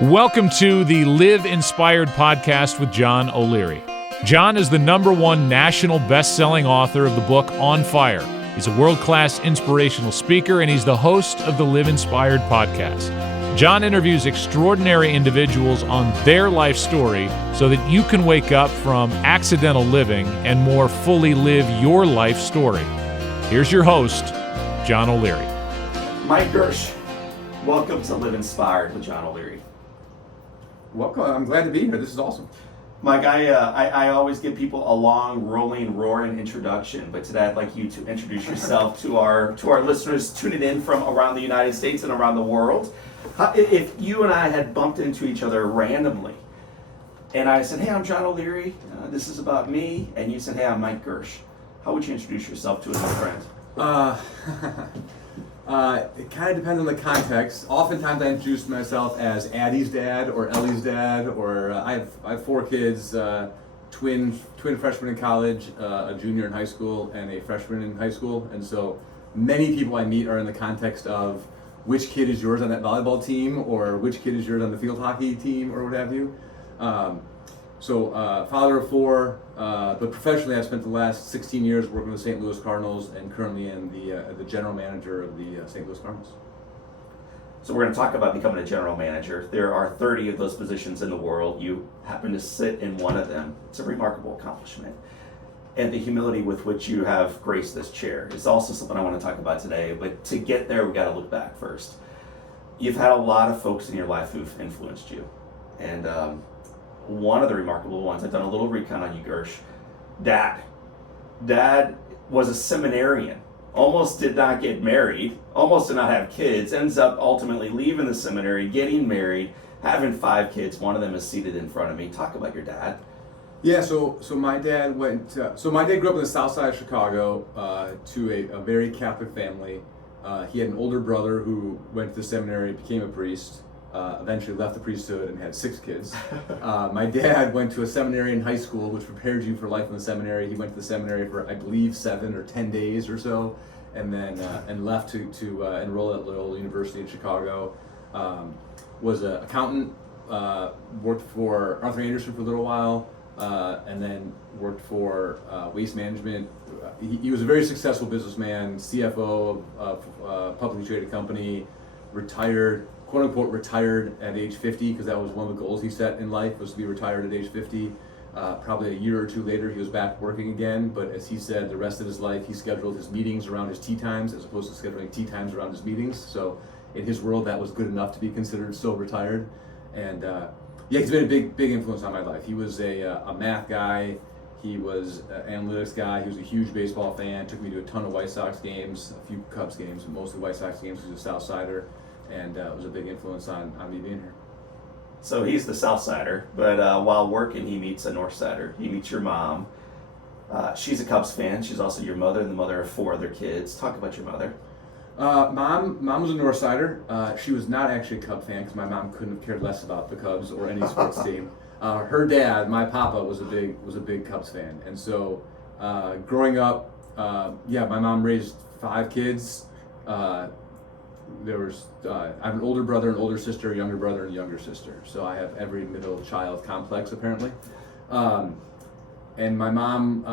Welcome to the Live Inspired podcast with John O'Leary. John is the #1 national best-selling author of the book On Fire. He's a world-class inspirational speaker, and he's the host of the Live Inspired podcast. John interviews extraordinary individuals on their life story so that you can wake up from accidental living and more fully live your life story. Here's your host, John O'Leary. Mike Girsch, welcome to Live Inspired with John O'Leary. Welcome. I'm glad to be here. This is awesome. Mike, I always give people a long, rolling, roaring introduction, but today I'd like you to introduce yourself to our listeners tuning in from around the United States and around the world. If you and I had bumped into each other randomly, and I said, "Hey, I'm John O'Leary. This is about me," and you said, "Hey, I'm Mike Girsch," how would you introduce yourself to a new friend? It kind of depends on the context. Oftentimes I introduce myself as Addie's dad or Ellie's dad, or I have 4 kids, twin freshmen in college, a junior in high school, and a freshman in high school. And so many people I meet are in the context of which kid is yours on that volleyball team, or which kid is yours on the field hockey team, or what have you. Father of 4, but professionally I've spent the last 16 years working with the St. Louis Cardinals and currently am the general manager of the St. Louis Cardinals. So we're going to talk about becoming a general manager. There are 30 of those positions in the world. You happen to sit in one of them. It's a remarkable accomplishment. And the humility with which you have graced this chair is also something I want to talk about today. But to get there, we got to look back first. You've had a lot of folks in your life who've influenced you. And one of the remarkable ones, I've done a little recon on you, Girsch. Dad was a seminarian, almost did not get married, almost did not have kids, ends up ultimately leaving the seminary, getting married, having 5 kids. One of them is seated in front of me. Talk about your dad. Yeah, so my dad grew up in the south side of Chicago to a very Catholic family. He had an older brother who went to the seminary, became a priest. Eventually left the priesthood and had 6 kids. My dad went to a seminary in high school, which prepared you for life in the seminary. He went to the seminary for, I believe, 7 or 10 days or so, and then left to enroll at Loyola University in Chicago. Was an accountant, worked for Arthur Andersen for a little while, and then worked for Waste Management. He was a very successful businessman, CFO of a publicly traded company, retired, quote unquote retired at age 50, because that was one of the goals he set in life, was to be retired at age 50. Probably a year or 2 later he was back working again, but as he said, the rest of his life he scheduled his meetings around his tea times as opposed to scheduling tea times around his meetings. So in his world that was good enough to be considered still retired. And he's been a big influence on my life. He was a math guy, he was an analytics guy, he was a huge baseball fan, took me to a ton of White Sox games, a few Cubs games, but mostly White Sox games. He was a South Sider. And it was a big influence on me being here. So he's the South Sider, but while working, he meets a North Sider. He meets your mom. She's a Cubs fan. She's also your mother and the mother of 4 other kids. Talk about your mother. Mom was a North Sider. She was not actually a Cub fan because my mom couldn't have cared less about the Cubs or any sports team. Her dad, my papa, was a big Cubs fan, and so growing up, my mom raised 5 kids. I have an older brother, an older sister, a younger brother, and a younger sister. So I have every middle child complex apparently. And my mom,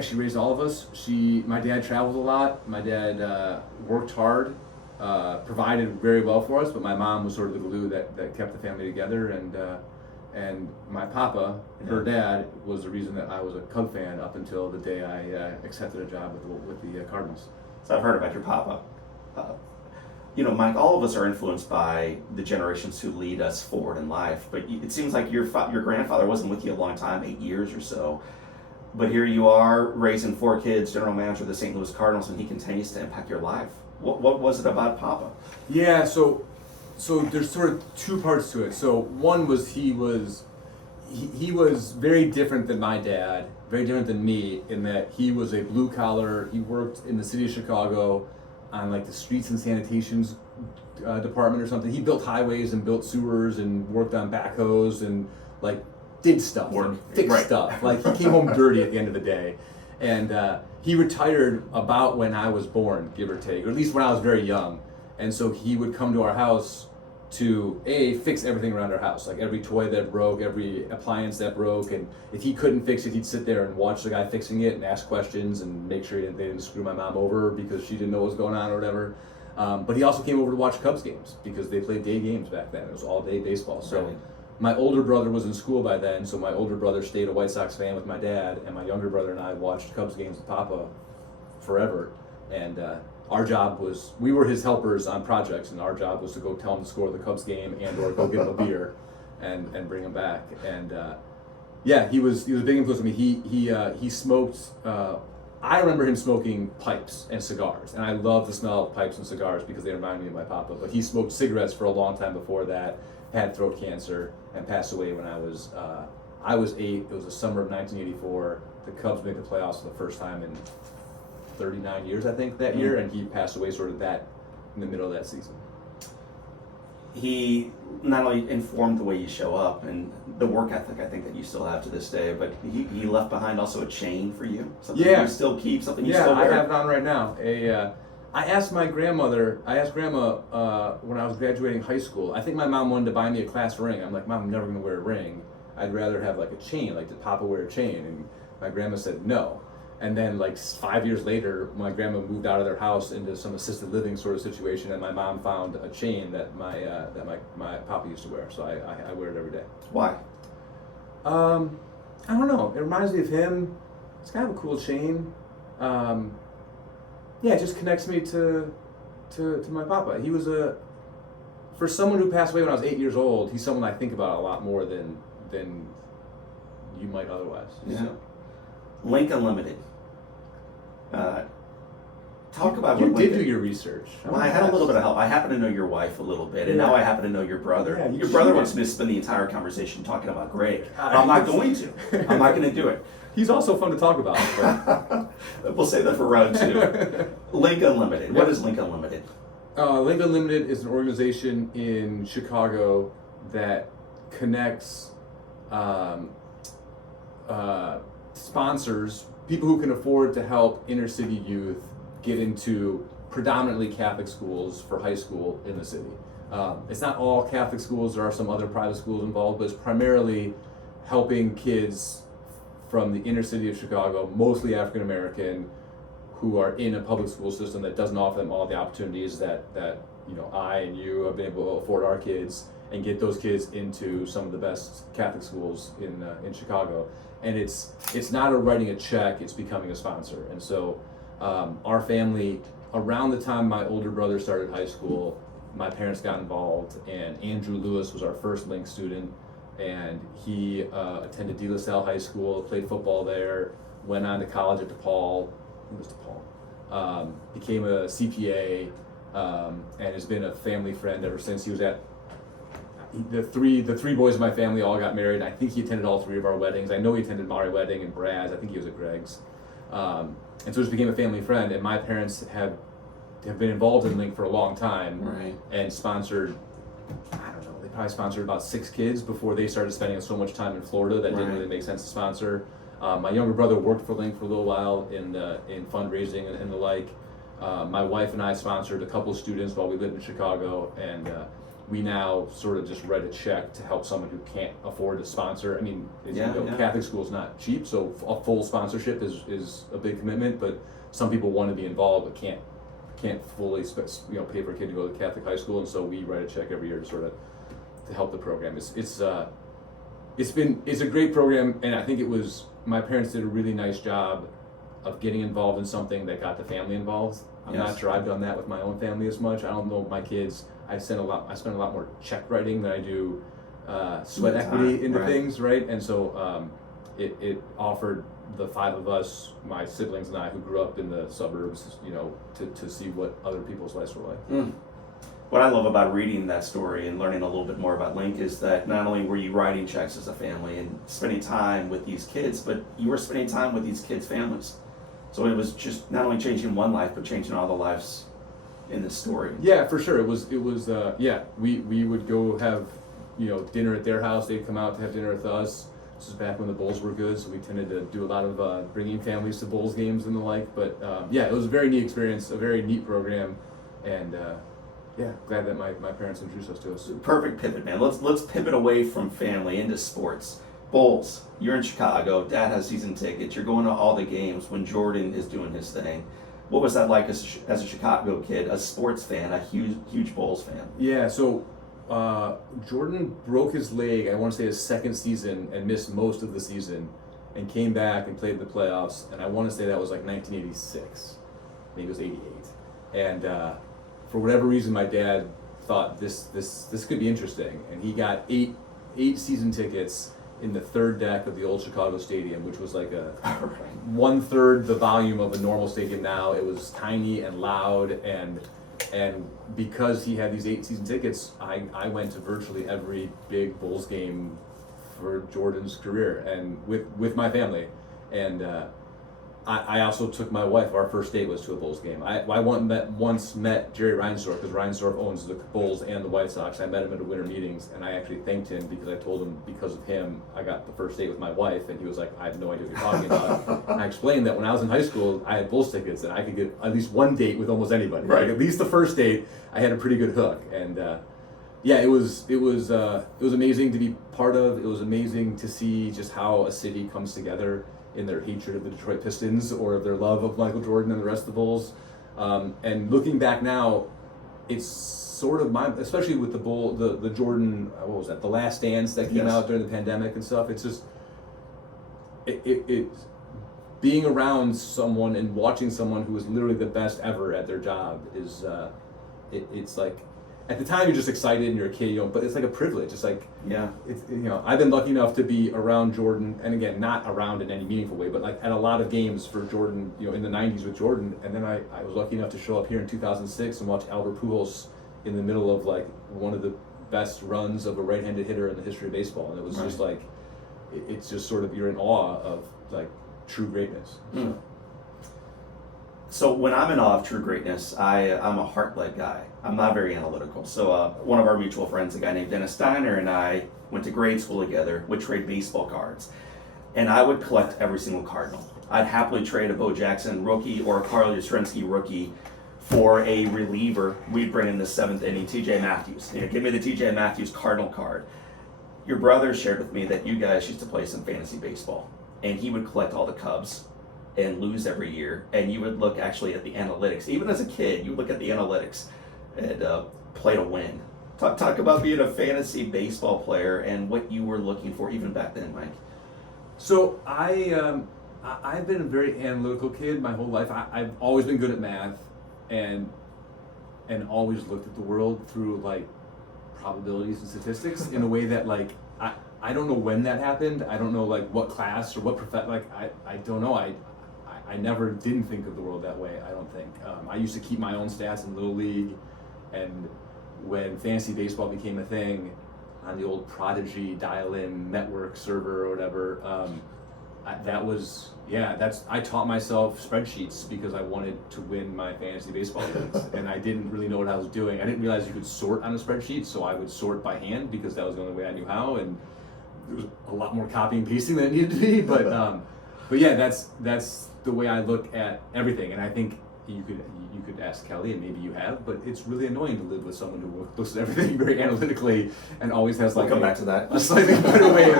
she raised all of us. My dad traveled a lot. My dad worked hard, provided very well for us. But my mom was sort of the glue that kept the family together. And my papa, her dad, was the reason that I was a Cub fan up until the day I accepted a job with the Cardinals. So I've heard about your papa. Mike, all of us are influenced by the generations who lead us forward in life, but it seems like your grandfather wasn't with you a long time, 8 years or so, but here you are raising 4 kids, general manager of the St. Louis Cardinals, and he continues to impact your life. What was it about Papa? Yeah, so there's sort of 2 parts to it. So one was he was very different than my dad, very different than me, in that he was a blue collar. He worked in the city of Chicago on like the streets and sanitations department or something. He built highways and built sewers and worked on backhoes and like did stuff, and fixed stuff. Like he came home dirty at the end of the day. And he retired about when I was born, give or take, or at least when I was very young. And so he would come to our house to fix everything around our house, like every toy that broke, every appliance that broke, and if he couldn't fix it, he'd sit there and watch the guy fixing it and ask questions and make sure they didn't screw my mom over because she didn't know what was going on or whatever. But he also came over to watch Cubs games because they played day games back then. It was all day baseball. So Right. my older brother was in school by then, so my older brother stayed a White Sox fan with my dad, and my younger brother and I watched Cubs games with Papa forever. And our job was, we were his helpers on projects, and our job was to go tell him to score the Cubs game and or go get him a beer and bring him back. And yeah, he was a big influence on me. He smoked. I remember him smoking pipes and cigars, and I love the smell of pipes and cigars because they remind me of my papa. But he smoked cigarettes for a long time before that, had throat cancer, and passed away when I was 8. It was the summer of 1984. The Cubs made the playoffs for the first time in 39 years, I think, that year, and he passed away sort of that in the middle of that season. He not only informed the way you show up and the work ethic I think that you still have to this day, but he left behind also a chain for you. Something you still keep, something you still wear. I have it on right now. I asked grandma when I was graduating high school. I think my mom wanted to buy me a class ring. I'm like, Mom, I'm never going to wear a ring. I'd rather have like a chain, like did Papa wear a chain? And my grandma said no. And then like 5 years later, my grandma moved out of their house into some assisted living sort of situation, and my mom found a chain that my papa used to wear. So I wear it every day. Why? I don't know. It reminds me of him. It's kind of a cool chain. Yeah, it just connects me to my papa. He was for someone who passed away when I was 8 years old, he's someone I think about a lot more than you might otherwise. Yeah. So. Link Unlimited. Talk about You what did Link- do your research. Well, I had a little bit of help. I happen to know your wife a little bit, and Yeah. now I happen to know your brother. Yeah, your brother cheated. wants me to spend the entire conversation talking about Greg. I'm not going to. I'm not going to do it. He's also fun to talk about. But We'll save that for round 2. Link Unlimited. What is Link Unlimited? Link Unlimited is an organization in Chicago that connects sponsors, people who can afford to help inner city youth get into predominantly Catholic schools for high school in the city. It's not all Catholic schools, there are some other private schools involved, but it's primarily helping kids from the inner city of Chicago, mostly African American, who are in a public school system that doesn't offer them all the opportunities that I and you have been able to afford our kids, and get those kids into some of the best Catholic schools in Chicago. And it's not writing a check, it's becoming a sponsor. And so our family, around the time my older brother started high school, my parents got involved, and Andrew Lewis was our first Link student, and he attended De La Salle High School, played football there, went on to college at DePaul, became a CPA, and has been a family friend ever since. He was at the three boys in my family all got married. I think he attended all 3 of our weddings. I know he attended my wedding and Brad's. I think he was at Greg's. And so just became a family friend. And my parents have been involved in Link for a long time, Right. and sponsored, I don't know, they probably sponsored about 6 kids before they started spending so much time in Florida that didn't Right. really make sense to sponsor. My younger brother worked for Link for a little while in fundraising and the like. My wife and I sponsored a couple of students while we lived in Chicago, and we now sort of just write a check to help someone who can't afford to sponsor. I mean, Catholic school is not cheap, so a full sponsorship is a big commitment. But some people want to be involved but can't fully pay for a kid to go to Catholic high school, and so we write a check every year to sort of to help the program. It's a great program, and I think my parents did a really nice job of getting involved in something that got the family involved. I'm not sure I've done that with my own family as much. I don't know my kids. I spend a lot more check writing than I do sweat equity into things, right? And so it offered the 5 of us, my siblings and I, who grew up in the suburbs, to see what other people's lives were like. Mm. What I love about reading that story and learning a little bit more about Link is that not only were you writing checks as a family and spending time with these kids, but you were spending time with these kids' families. So it was just not only changing one life, but changing all the lives in this story. Yeah, for sure. It was we would go have dinner at their house. They'd come out to have dinner with us. This is back when the Bulls were good, so we tended to do a lot of bringing families to Bulls games and the like. But it was a very neat experience, a very neat program, and Yeah, glad that my parents introduced us to us. Perfect pivot, man. Let's pivot away from family into sports. Bulls, you're in Chicago. Dad has season tickets. You're going to all the games when Jordan is doing his thing. What was that like as a Chicago kid, a sports fan, a huge Bulls fan? Yeah, so Jordan broke his leg, I want to say his second season, and missed most of the season, and came back and played the playoffs, and I want to say that was like 1986. Maybe it was 88. And for whatever reason, my dad thought this could be interesting, and he got eight season tickets in the third deck of the old Chicago Stadium, which was like a 1/3 the volume of a normal stadium now. It was tiny and loud, and because he had these 8 season tickets, I went to virtually every big Bulls game for Jordan's career, and with my family, and I also took my wife. Our first date was to a Bulls game. I once met Jerry Reinsdorf, because Reinsdorf owns the Bulls and the White Sox. I met him at a winter meetings, and I actually thanked him because I told him because of him I got the first date with my wife, and he was like, I have no idea what you're talking about. And I explained that when I was in high school, I had Bulls tickets, and I could get at least one date with almost anybody. Right. Like at least the first date, I had a pretty good hook, and yeah, it was amazing to be part of. It was amazing to see just how a city comes together in their hatred of the Detroit Pistons or of their love of Michael Jordan and the rest of the Bulls. And looking back now, it's sort of especially with the Jordan, what was that, The Last Dance that came out during the pandemic and stuff. It's just, it being around someone and watching someone who is literally the best ever at their job is, it's like, at the time you're just excited and you're a kid, but it's like a privilege. It's like, it's, I've been lucky enough to be around Jordan, and again, not around in any meaningful way, but like at a lot of games for Jordan, in the 90s with Jordan, and then I was lucky enough to show up here in 2006 and watch Albert Pujols in the middle of like one of the best runs of a right-handed hitter in the history of baseball, and it was just like, it's just sort of, you're in awe of like true greatness. So when I'm in awe of true greatness, I'm a heart-led guy. I'm not very analytical. So one of our mutual friends, a guy named Dennis Steiner, and I went to grade school together, would trade baseball cards. And I would collect every single Cardinal. I'd happily trade a Bo Jackson rookie or a Carl Yastrzemski rookie for a reliever. We'd bring in the 7th inning, TJ Matthews. Give me the TJ Matthews Cardinal card. Your brother shared with me that you guys used to play some fantasy baseball, and he would collect all the Cubs and lose every year, and you would look actually at the analytics. Even as a kid, you would look at the analytics and play to win. Talk about being a fantasy baseball player and what you were looking for even back then, Mike. So I've been a very analytical kid my whole life. I've always been good at math, and always looked at the world through like probabilities and statistics in a way that like I don't know when that happened. I don't know like what class or what I don't know. I never didn't think of the world that way, I don't think. I used to keep my own stats in Little League, and when fantasy baseball became a thing on the old Prodigy dial-in network server or whatever, I taught myself spreadsheets because I wanted to win my fantasy baseball leagues, and I didn't really know what I was doing. I didn't realize you could sort on a spreadsheet, so I would sort by hand because that was the only way I knew how, and there was a lot more copying and pasting than it needed to be, but yeah, that's the way I look at everything, and I think you could ask Kelly, and maybe you have, but it's really annoying to live with someone who looks at everything very analytically and always has like we'll come back to that. a slightly better way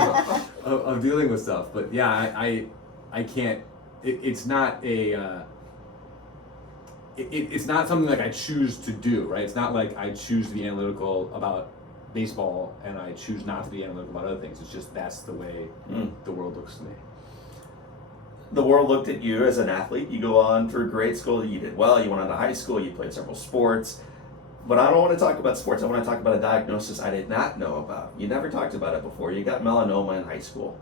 of dealing with stuff. But yeah, I can't. It's not a. It's not something like I choose to do, right? It's not like I choose to be analytical about baseball and I choose not to be analytical about other things. It's just that's the way the world looks to me. The world looked at you as an athlete. You go on through grade school, you did well, you went on to high school, you played several sports. But I don't want to talk about sports. I want to talk about a diagnosis I did not know about. You never talked about it before. You got melanoma in high school.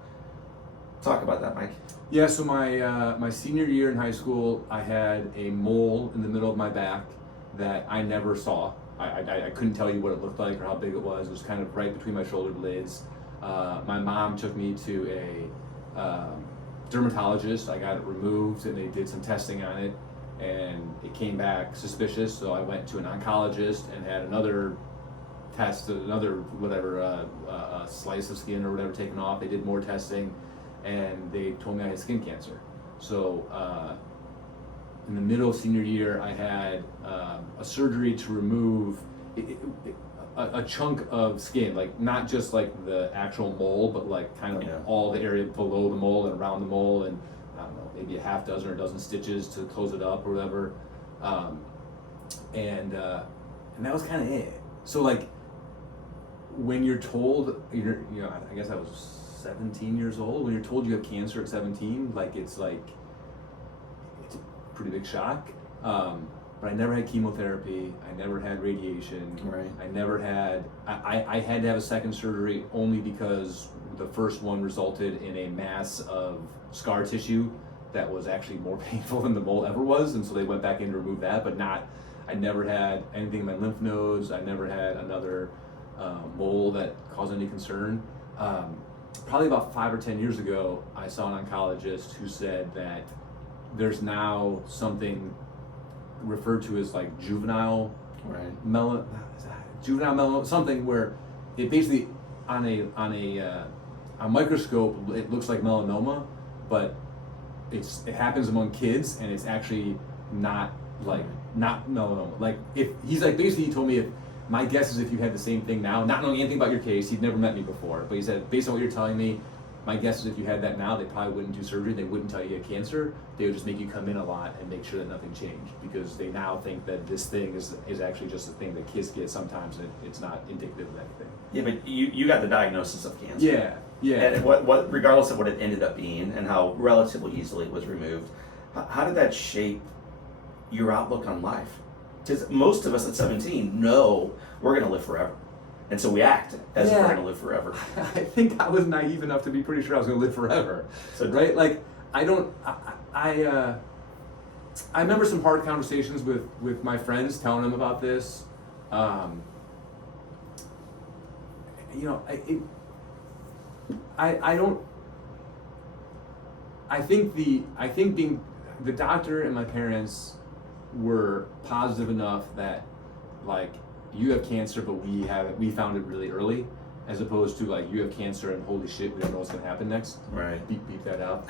Talk about that, Mike. Yeah, so my senior year in high school, I had a mole in the middle of my back that I never saw. I couldn't tell you what it looked like or how big it was. It was kind of right between my shoulder blades. My mom took me to a dermatologist. I got it removed and they did some testing on it and it came back suspicious, so I went to an oncologist and had another test, another whatever slice of skin or whatever taken off. They did more testing and they told me I had skin cancer. So in the middle of senior year I had a surgery to remove a chunk of skin, like not just like the actual mole, but like kind of all the area below the mole and around the mole, and I don't know, maybe a half dozen or a dozen stitches to close it up or whatever. And that was kind of it. So like when you're told I guess I was 17 years old. When you're told you have cancer at 17, like it's a pretty big shock. But I never had chemotherapy. I never had radiation. Right. I never had. I had to have a second surgery only because the first one resulted in a mass of scar tissue that was actually more painful than the mole ever was, and so they went back in to remove that. But I never had anything in my lymph nodes. I never had another mole that caused any concern. Probably about 5 or 10 years ago, I saw an oncologist who said that there's now something referred to as like juvenile melanoma, something where it basically on a microscope it looks like melanoma, but it happens among kids and it's actually not melanoma. Like if he's like basically he told me, if my guess is if you had the same thing now, not knowing anything about your case, he'd never met me before, but he said based on what you're telling me, my guess is if you had that now, they probably wouldn't do surgery. They wouldn't tell you you had cancer. They would just make you come in a lot and make sure that nothing changed, because they now think that this thing is actually just a thing that kids get sometimes, and it's not indicative of anything. Yeah, but you got the diagnosis of cancer. Yeah. And what regardless of what it ended up being and how relatively easily it was removed, how did that shape your outlook on life? Because most of us at 17 know we're going to live forever. And so we act as if we're going to live forever. I think I was naive enough to be pretty sure I was going to live forever. So right, like I remember some hard conversations with my friends, telling them about this. I think being the doctor and my parents were positive enough that like, you have cancer, but we found it really early, as opposed to like, you have cancer and holy shit, we don't know what's gonna happen next. Right. Beep that out.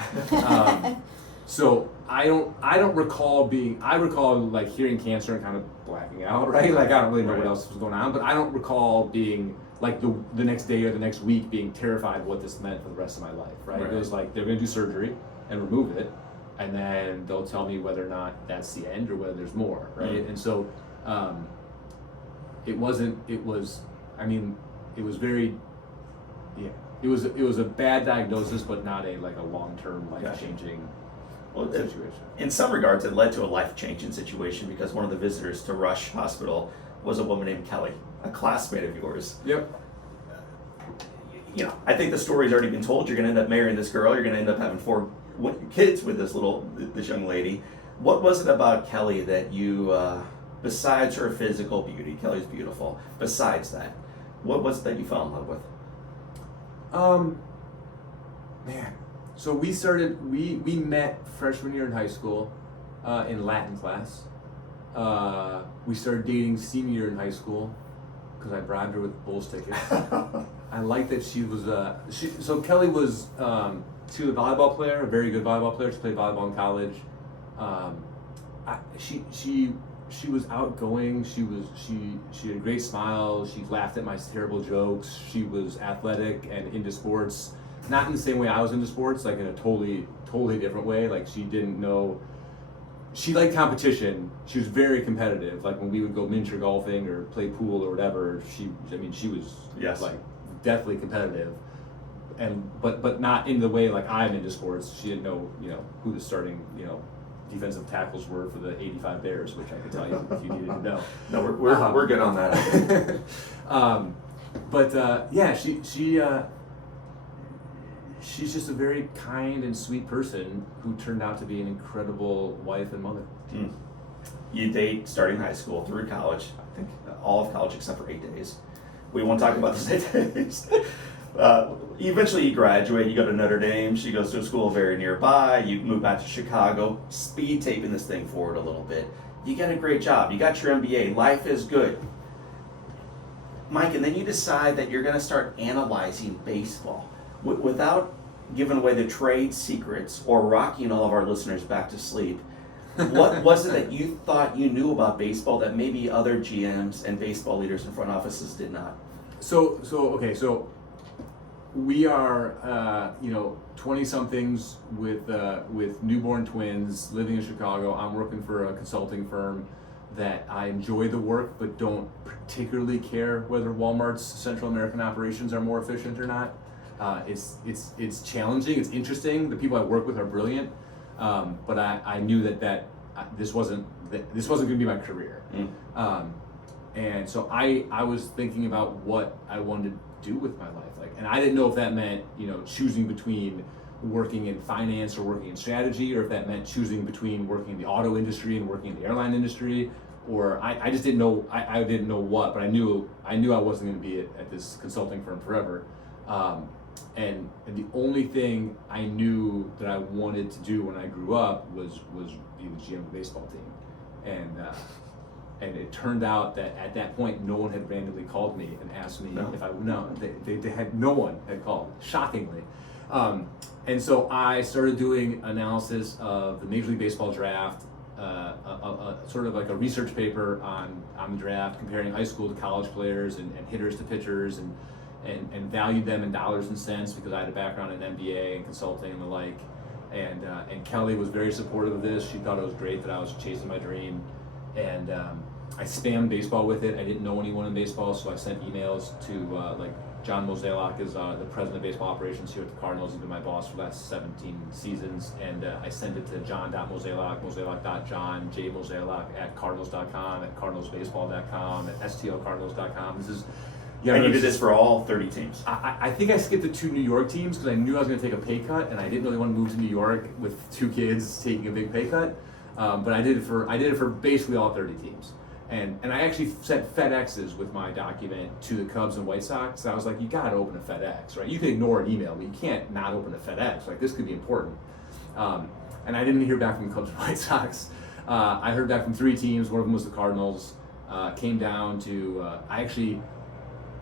So I don't recall I recall like hearing cancer and kind of blacking out, right? Like I don't really know what else was going on, but I don't recall being like the next day or the next week being terrified what this meant for the rest of my life, right? It was like, they're gonna do surgery and remove it, and then they'll tell me whether or not that's the end or whether there's more, right? And so it was a bad diagnosis, but not a long-term life-changing situation. In some regards, it led to a life-changing situation, because one of the visitors to Rush Hospital was a woman named Kelly, a classmate of yours. Yep. I think the story's already been told. You're going to end up marrying this girl. You're going to end up having 4 kids with this young lady. What was it about Kelly that you, besides her physical beauty, Kelly's beautiful, besides that, what was it that you fell in love with? Man. So we met freshman year in high school, in Latin class. We started dating senior year in high school, because I bribed her with Bulls tickets. I liked that she was, so Kelly was, she was a volleyball player, a very good volleyball player. She played volleyball in college. She was outgoing. She had a great smile. She laughed at my terrible jokes. She was athletic and into sports, not in the same way I was into sports, like in a totally different way. Like she liked competition. She was very competitive. Like when we would go miniature golfing or play pool or whatever, she was like definitely competitive, but not in the way like I'm into sports. She didn't know who the starting defensive tackles were for the '85 Bears, which I could tell you if you needed to know. No, we're good on that. She's just a very kind and sweet person who turned out to be an incredible wife and mother. You date starting high school through college. I think all of college except for 8 days. We won't talk about those 8 days. Eventually you graduate, you go to Notre Dame, she goes to a school very nearby, you move back to Chicago, speed taping this thing forward a little bit. You get a great job, you got your MBA, life is good. Mike, and then you decide that you're going to start analyzing baseball. Without giving away the trade secrets or rocking all of our listeners back to sleep, What was it that you thought you knew about baseball that maybe other GMs and baseball leaders in front offices did not? So we are 20-somethings with newborn twins living in Chicago. I'm working for a consulting firm that I enjoy the work but don't particularly care whether Walmart's Central American operations are more efficient or not. It's challenging, it's interesting. The people I work with are brilliant, but I knew that this wasn't going to be my career. And so I was thinking about what I wanted to do with my life, and I didn't know if that meant choosing between working in finance or working in strategy, or if that meant choosing between working in the auto industry and working in the airline industry, or I just didn't know. I didn't know what, but I knew I wasn't going to be at this consulting firm forever. And the only thing I knew that I wanted to do when I grew up was be the GM of the baseball team, and it turned out that at that point no one had randomly called me and asked me if I would. No, they had, no one had called, shockingly. And so I started doing analysis of the Major League Baseball draft, sort of like a research paper on the draft, comparing high school to college players and hitters to pitchers, and valued them in dollars and cents because I had a background in MBA and consulting and the like. And Kelly was very supportive of this. She thought it was great that I was chasing my dream. And I spammed baseball with it. I didn't know anyone in baseball, so I sent emails to John Mozeliak is the president of baseball operations here at the Cardinals. He's been my boss for the last 17 seasons. And I sent it to john.mozeliak, mozeliak.john, jmozeliak@cardinals.com, at cardinalsbaseball.com, at stlcardinals.com. This is... Yeah, and you did this for all 30 teams? I think I skipped the 2 New York teams because I knew I was going to take a pay cut, and I didn't really want to move to New York with 2 kids taking a big pay cut. But I did it for basically all 30 teams. And I actually sent FedExes with my document to the Cubs and White Sox. I was like, you got to open a FedEx, right? You can ignore an email, but you can't not open a FedEx. Like, this could be important. And I didn't hear back from the Cubs and White Sox. I heard back from 3 teams. One of them was the Cardinals. Came down to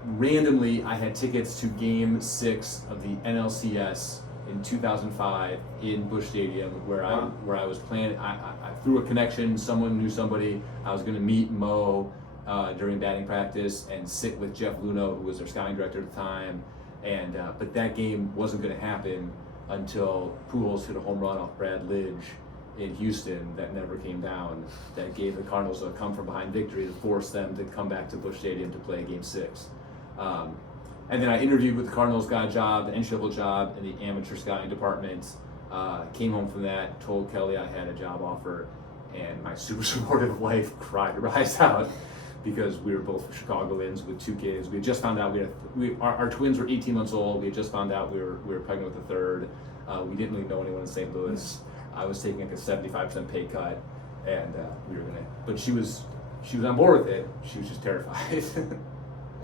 randomly, I had tickets to Game 6 of the NLCS in 2005 in Busch Stadium, where I was playing. I through a connection, someone knew somebody. I was going to meet Mo during batting practice and sit with Jeff Luhnow, who was their scouting director at the time. And but that game wasn't going to happen until Pujols hit a home run off Brad Lidge in Houston that never came down. That gave the Cardinals a come from behind victory to force them to come back to Busch Stadium to play Game 6. And then I interviewed with the Cardinals, got a job, an entry-level job in the amateur scouting department. Came home from that, told Kelly I had a job offer, and my super supportive wife cried her eyes out because we were both Chicagoans with 2 kids. We had just found out our twins were 18 months old. We had just found out we were pregnant with the 3rd. We didn't really know anyone in St. Louis. I was taking like a 75% pay cut, and we were gonna. But she was on board with it. She was just terrified.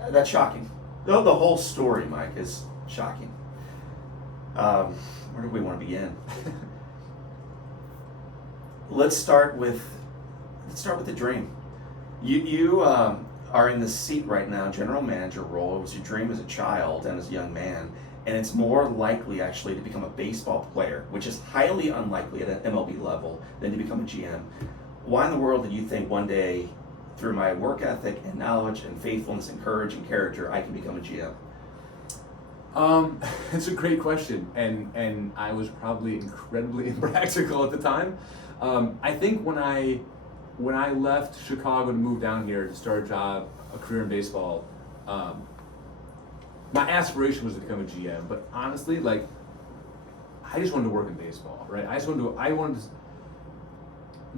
That's shocking. The whole story, Mike, is shocking. Where do we want to begin? Let's start with the dream. You are in the seat right now, general manager role. It was your dream as a child and as a young man, and it's more likely actually to become a baseball player, which is highly unlikely at an MLB level, than to become a GM. Why in the world did you think one day, through my work ethic and knowledge and faithfulness and courage and character, I can become a GM? It's a great question, and I was probably incredibly impractical at the time. I think when I left Chicago to move down here to start a career in baseball, my aspiration was to become a GM. But honestly, I just wanted to work in baseball, right?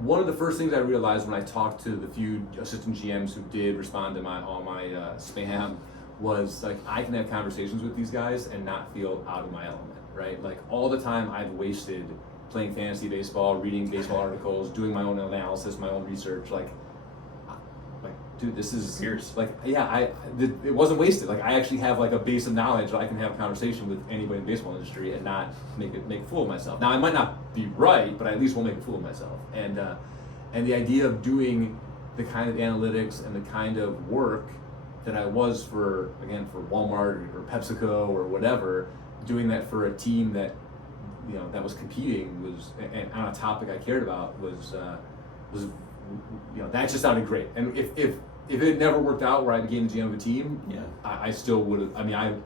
One of the first things I realized when I talked to the few assistant GMs who did respond to all my spam was I can have conversations with these guys and not feel out of my element, right? All the time I've wasted playing fantasy baseball, reading baseball articles, doing my own analysis, my own research, dude, this is years. It wasn't wasted. I actually have a base of knowledge that I can have a conversation with anybody in the baseball industry and not make a fool of myself. Now I might not be right, but I at least won't make a fool of myself. And the idea of doing the kind of analytics and the kind of work that I was for Walmart or PepsiCo or whatever, doing that for a team that that was competing was, and on a topic I cared about was that just sounded great. And if it had never worked out where I became the GM of a team, I still would have. I mean,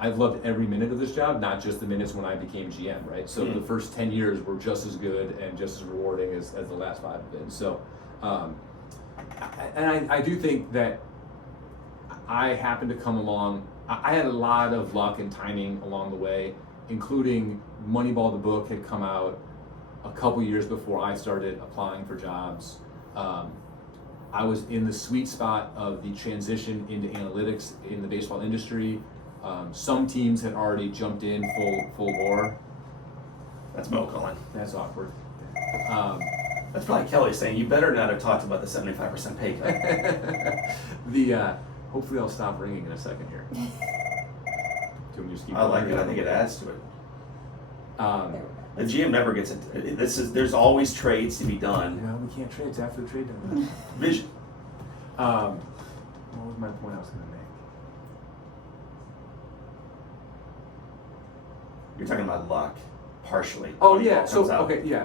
I've loved every minute of this job, not just the minutes when I became GM, right? So the first 10 years were just as good and just as rewarding as the last 5 have been. So, and I do think that I happened to come along. I had a lot of luck and timing along the way, including Moneyball, the book, had come out a couple years before I started applying for jobs. I was in the sweet spot of the transition into analytics in the baseball industry. Some teams had already jumped in full bore. That's Mo calling. That's awkward. That's probably Kelly saying, you better not have talked about the 75% pay cut. Hopefully I'll stop ringing in a second here. I like it. I think it adds to it. The GM never gets it. There's always trades to be done. No, we can't trade. It's after the trade deadline. Vision. What was my point I was going to make? You're talking about luck, partially. Oh yeah. So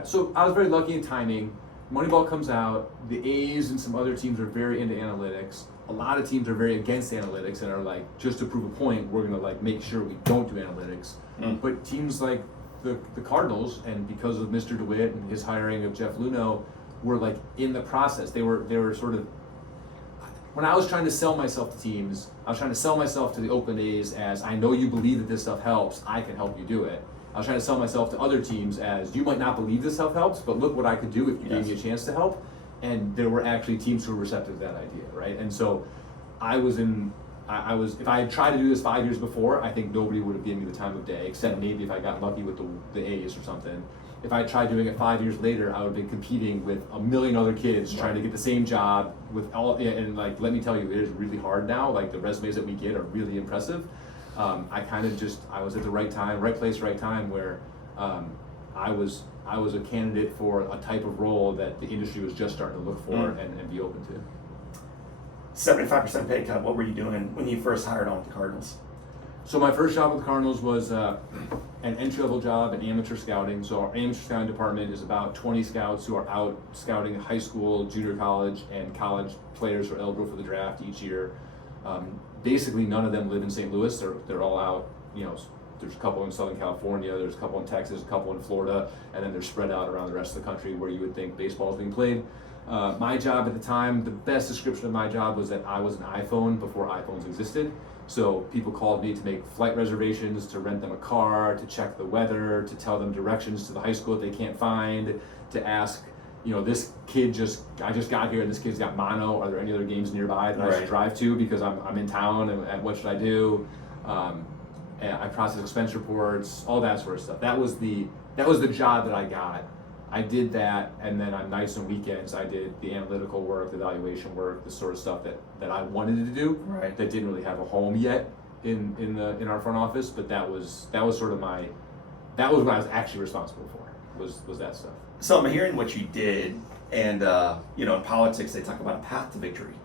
So I was very lucky in timing. Moneyball comes out. The A's and some other teams are very into analytics. A lot of teams are very against analytics and are like, just to prove a point, we're going to like make sure we don't do analytics. But teams like the Cardinals, and because of Mr. DeWitt and his hiring of Jeff Luhnow, were like in the process. They were sort of, when I was trying to sell myself to teams, I was trying to sell myself to the Oakland A's as, I know you believe that this stuff helps, I can help you do it. I was trying to sell myself to other teams as, you might not believe this stuff helps, but look what I could do if you gave me a chance to help. And there were actually teams who were receptive to that idea, right? And so I was, if I had tried to do this 5 years before, I think nobody would have given me the time of day, except maybe if I got lucky with the A's or something. If I tried doing it 5 years later, I would have been competing with a million other kids trying to get the same job with and like, let me tell you, it is really hard now. Like the resumes that we get are really impressive. I was at the right time, right place, right time, where I was a candidate for a type of role that the industry was just starting to look for and be open to. 75% pay cut. What were you doing when you first hired on with the Cardinals? So my first job with the Cardinals was an entry-level job in amateur scouting. So our amateur scouting department is about 20 scouts who are out scouting high school, junior college, and college players who are eligible for the draft each year. Basically, none of them live in St. Louis. They're all out. There's a couple in Southern California, there's a couple in Texas, a couple in Florida, and then they're spread out around the rest of the country where you would think baseball is being played. My job at the time, the best description of my job was that I was an iPhone before iPhones existed. So people called me to make flight reservations, to rent them a car, to check the weather, to tell them directions to the high school that they can't find, to ask, this kid I just got here and this kid's got mono, are there any other games nearby that I should drive to because I'm in town and what should I do? And I process expense reports, all that sort of stuff. That was the job that I got. I did that, and then on nights and weekends, I did the analytical work, the evaluation work, the sort of stuff that I wanted to do. Right. That didn't really have a home yet in our front office, but that was sort of that was what I was actually responsible for. Was that stuff. So I'm hearing what you did, and in politics they talk about a path to victory,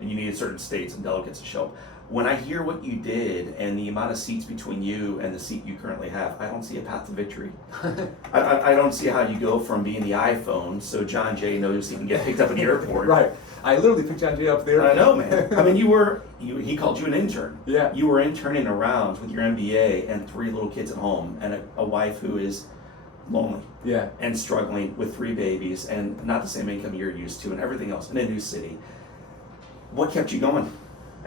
and you needed certain states and delegates to show up. When I hear what you did and the amount of seats between you and the seat you currently have, I don't see a path to victory. I don't see how you go from being the iPhone so John Jay knows he can get picked up at the airport. Right. I literally picked John Jay up there. I know, man. I mean, he called you an intern. Yeah. You were interning around with your MBA and 3 little kids at home and a wife who is lonely. Yeah. And struggling with 3 babies and not the same income you're used to and everything else in a new city. What kept you going?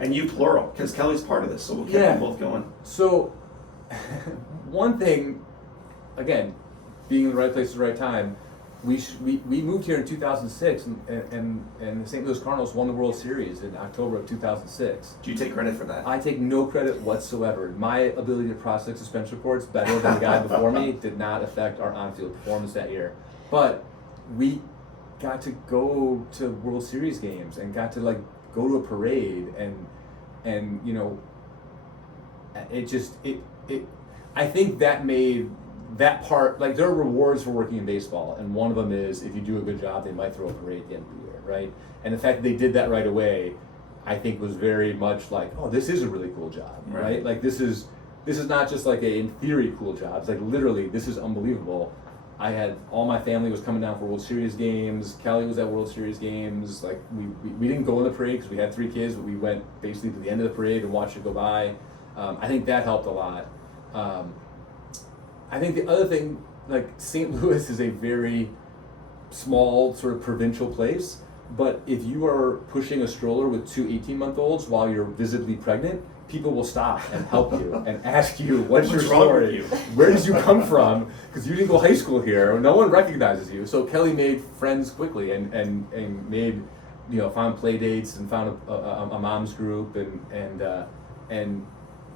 And you plural, because Kelly's part of this, so we'll keep them both going. So, one thing, again, being in the right place at the right time, we moved here in 2006, and the St. Louis Cardinals won the World Series in October of 2006. Do you take credit for that? I take no credit whatsoever. My ability to process expense reports better than the guy before me did not affect our on-field performance that year. But we got to go to World Series games and got to go to a parade and I think that made that part, there are rewards for working in baseball, and one of them is if you do a good job they might throw a parade at the end of the year, right? And the fact that they did that right away I think was very much oh, this is a really cool job, right? This is this is not just like a in theory cool job. It's like literally, this is unbelievable. I had all my family was coming down for World Series games. Kelly was at World Series games. Like we didn't go in the parade because we had 3 kids, but we went basically to the end of the parade and watched it go by. I think that helped a lot. I think the other thing, like St. Louis is a very small sort of provincial place, but if you are pushing a stroller with 2 18-month-olds while you're visibly pregnant, people will stop and help you and ask you, what's your story? Where did you come from? Because you didn't go high school here. No one recognizes you. So Kelly made friends quickly and made, found play dates and found a mom's group and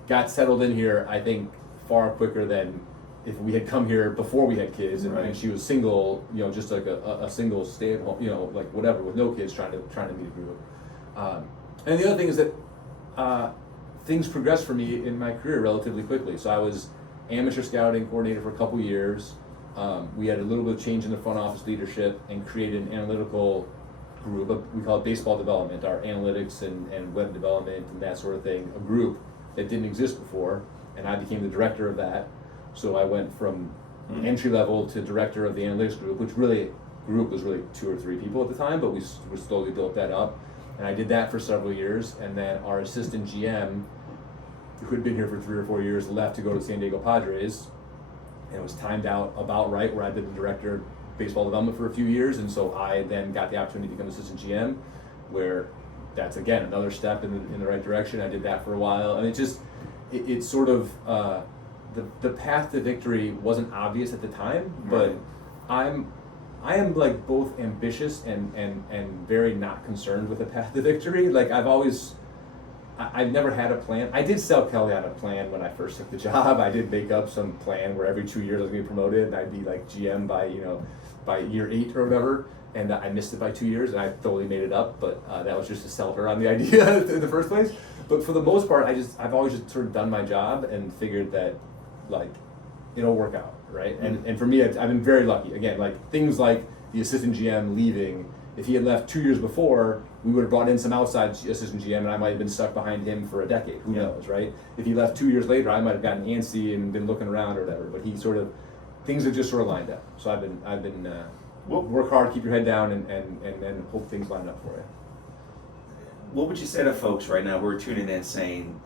got settled in here, I think, far quicker than if we had come here before we had kids and she was single, just like a single stay at home, like whatever, with no kids trying to meet a group. And the other thing is that things progressed for me in my career relatively quickly. So I was amateur scouting coordinator for a couple years. We had a little bit of change in the front office leadership and created an analytical group. We call it baseball development, our analytics and web development and that sort of thing, a group that didn't exist before. And I became the director of that. So I went from entry level to director of the analytics group, which was really 2 or 3 people at the time, but we slowly built that up. And I did that for several years, and then our assistant GM, who had been here for 3 or 4 years, left to go to San Diego Padres, and it was timed out about right where I'd been the director of baseball development for a few years, and so I then got the opportunity to become assistant GM, where that's again another step in the right direction. I did that for a while, and it sort of the path to victory wasn't obvious at the time, but I am like both ambitious and very not concerned with the path to victory. Like I've never had a plan. I did sell Kelly on a plan when I first took the job. I did make up some plan where every 2 years I was gonna be promoted and I'd be like GM by year 8 or whatever. And I missed it by 2 years and I totally made it up, but that was just to sell her on the idea in the first place. But for the most part, I've always just sort of done my job and figured that like it'll work out, right? And for me, I've been very lucky. Again, like things like the assistant GM leaving. If he had left 2 years before, we would have brought in some outside assistant GM, and I might have been stuck behind him for a decade. Who knows, right? If he left 2 years later, I might have gotten antsy and been looking around or whatever. But things have just sort of lined up. So I've been work hard, keep your head down, and then hope things line up for you. What would you say to folks right now who are tuning in saying,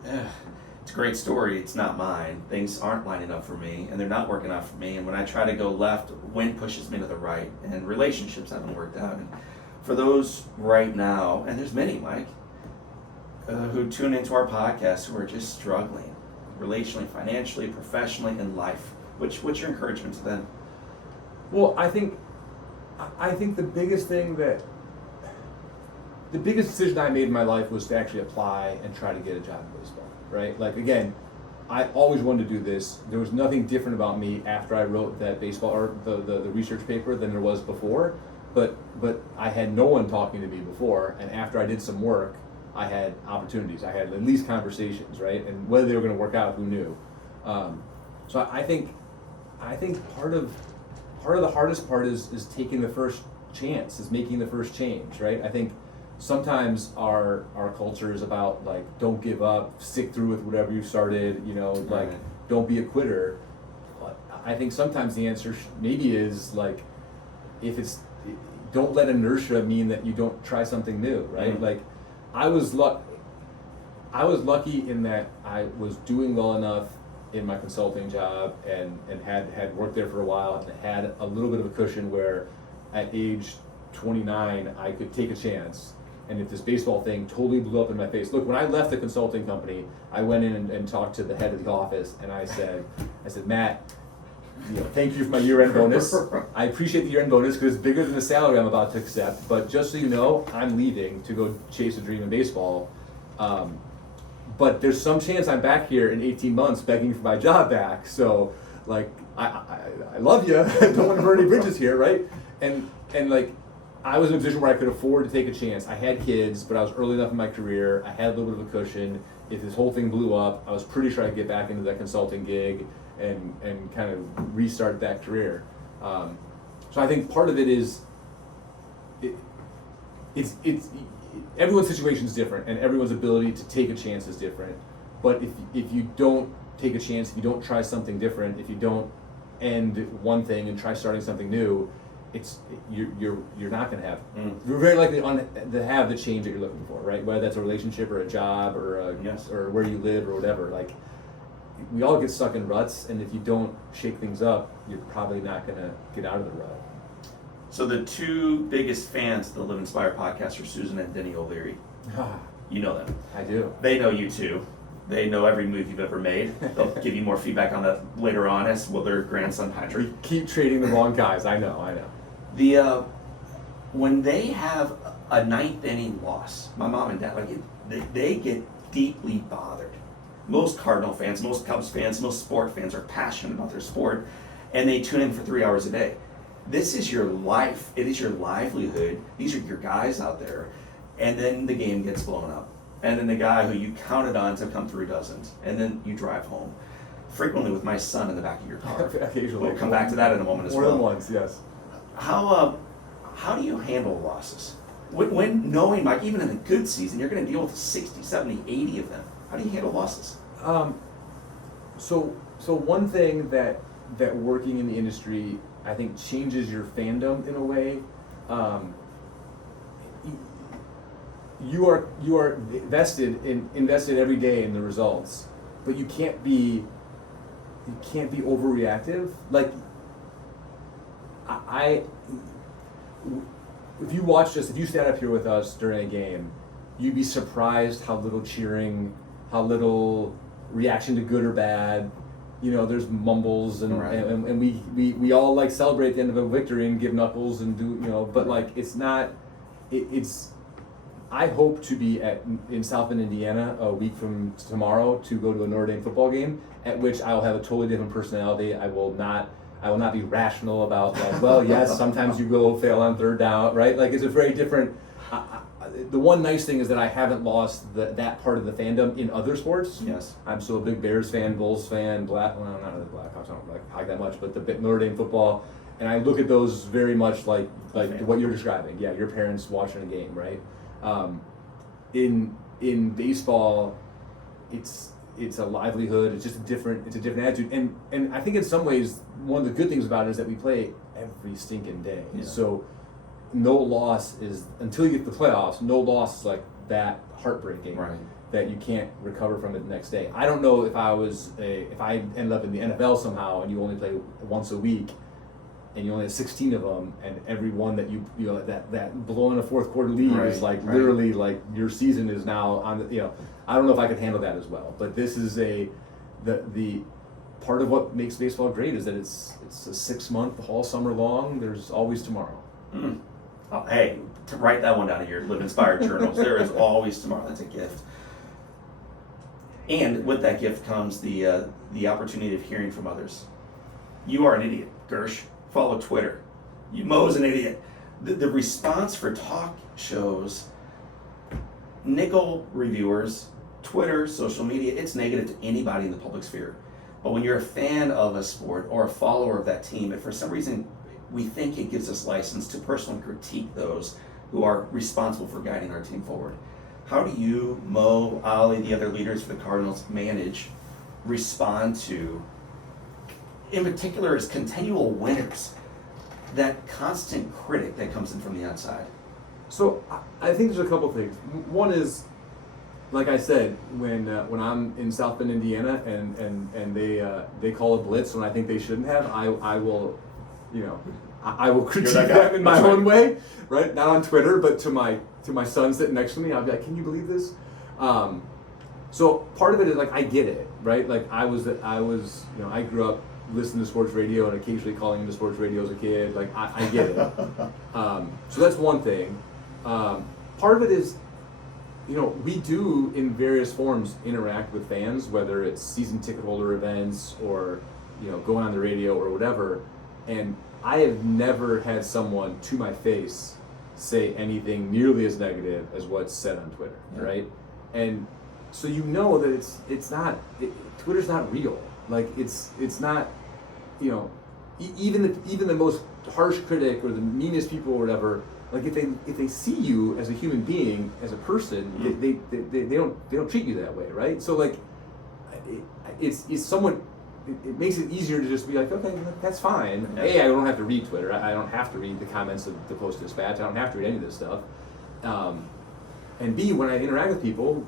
it's a great story, it's not mine, things aren't lining up for me, and they're not working out for me, and when I try to go left, wind pushes me to the right, and relationships haven't worked out. And for those right now, and there's many, Mike, who tune into our podcast who are just struggling, relationally, financially, professionally, in life, what's your encouragement to them? Well, I think the biggest decision I made in my life was to actually apply and try to get a job in baseball, right? Like, again, I always wanted to do this. There was nothing different about me after I wrote that baseball or the research paper than there was before, but I had no one talking to me before, and after I did some work, I had opportunities. I had at least conversations, right? And whether they were going to work out, who knew? So I think part of the hardest part is taking the first chance, is making the first change, right? I think sometimes our culture is about like, don't give up, stick through with whatever you started, like don't be a quitter. I think sometimes the answer maybe is like, don't let inertia mean that you don't try something new, right? Mm-hmm. Like I was lucky in that I was doing well enough in my consulting job and had worked there for a while and had a little bit of a cushion where at age 29 I could take a chance. And if this baseball thing totally blew up in my face, look, when I left the consulting company, I went in and talked to the head of the office, and I said, Matt, thank you for my year-end bonus. I appreciate the year-end bonus because it's bigger than the salary I'm about to accept. But just so you know, I'm leaving to go chase a dream in baseball. But there's some chance I'm back here in 18 months begging for my job back. So, like, I love you. Don't want to burn any bridges here, right? And like, I was in a position where I could afford to take a chance. I had kids, but I was early enough in my career. I had a little bit of a cushion. If this whole thing blew up, I was pretty sure I'd get back into that consulting gig and kind of restart that career. So I think part of it is it's everyone's situation is different and everyone's ability to take a chance is different. But if you don't take a chance, if you don't try something different, if you don't end one thing and try starting something new, you're not going to have. You're very likely to have the change that you're looking for, right? Whether that's a relationship or a job or or where you live or whatever. Like, we all get stuck in ruts, and if you don't shake things up, you're probably not going to get out of the rut. So the two biggest fans of the Live Inspired podcast are Susan and Denny O'Leary. You know them. I do. They know you too. They know every move you've ever made. They'll give you more feedback on that later on, as will their grandson Patrick. We keep trading the wrong guys. I know. When they have a ninth inning loss, my mom and dad, they get deeply bothered. Most Cardinal fans, most Cubs fans, most sport fans are passionate about their sport, and they tune in for 3 hours a day. This is your life. It is your livelihood. These are your guys out there. And then the game gets blown up. And then the guy who you counted on to come through doesn't. And then you drive home. Frequently with my son in the back of your car. Occasionally. We'll come back to that in a moment as well. More than once, yes. How do you handle losses? When knowing, like, even in a good season, you're going to deal with 60, 70, 80 of them. How do you handle losses? So one thing that working in the industry, I think, changes your fandom in a way. You are invested every day in the results, but you can't be overreactive. Like, if you sat up here with us during a game, you'd be surprised how little cheering, how little reaction to good or bad. You know, there's mumbles and right. and we all like celebrate the end of a victory and give knuckles and do, you know, but like it's not. It's. I hope to be in South Bend, Indiana, a week from tomorrow to go to a Notre Dame football game, at which I will have a totally different personality. I will not be rational about, like, well, yes, sometimes you go fail on third down, right? Like, it's a very different. The one nice thing is that I haven't lost that part of the fandom in other sports. Yes. I'm still a big Bears fan, Bulls fan, not really Blackhawks, I don't like that much, but the Notre Dame football, and I look at those very much like what you're describing. Yeah, your parents watching a game, right? In baseball, it's a livelihood. It's just a different attitude, and I think in some ways one of the good things about it is that we play every stinking day. Yeah. So no loss is, until you get to the playoffs, no loss is like that heartbreaking, right, that you can't recover from it the next day. I don't know if I ended up in the NFL somehow and you only play once a week, and you only have 16 of them, and every one that you know that blowing a fourth quarter lead is like literally like your season is now on the, you know, I don't know if I could handle that as well. But this is the part of what makes baseball great is that it's a 6-month, all summer long. There's always tomorrow. Mm. Oh, hey, to write that one down in your Live Inspired journals. There is always tomorrow. That's a gift. And with that gift comes the opportunity of hearing from others. You are an idiot, Girsch. Follow Twitter. Mo's an idiot. The response for talk shows, nickel reviewers, Twitter, social media, it's negative to anybody in the public sphere. But when you're a fan of a sport or a follower of that team, if for some reason we think it gives us license to personally critique those who are responsible for guiding our team forward. How do you, Mo, Ali, the other leaders for the Cardinals, respond to, in particular, as continual winners, that constant critic that comes in from the outside? So I think there's a couple things. One is, like I said, when I'm in South Bend, Indiana, and they call a blitz when I think they shouldn't have, I will, you know, I will critique them in my own way, right? Not on Twitter, but to my son sitting next to me, I'll be like, "Can you believe this?" So part of it is like I get it, right? Like I was, you know, I grew up listening to sports radio and occasionally calling into sports radio as a kid. Like I get it. So that's one thing. Part of it is, you know, we do in various forms interact with fans, whether it's season ticket holder events or, you know, going on the radio or whatever. And I have never had someone to my face say anything nearly as negative as what's said on Twitter, right? And so you know that it's not Twitter's not real. Like it's not, you know, even the most harsh critic or the meanest people or whatever. Like if they see you as a human being, as a person, they don't treat you that way, right? So like, it's somewhat. It makes it easier to just be like, okay, that's fine. Yeah. A, I don't have to read Twitter. I don't have to read the comments of the Post-Dispatch. I don't have to read any of this stuff. And B, when I interact with people,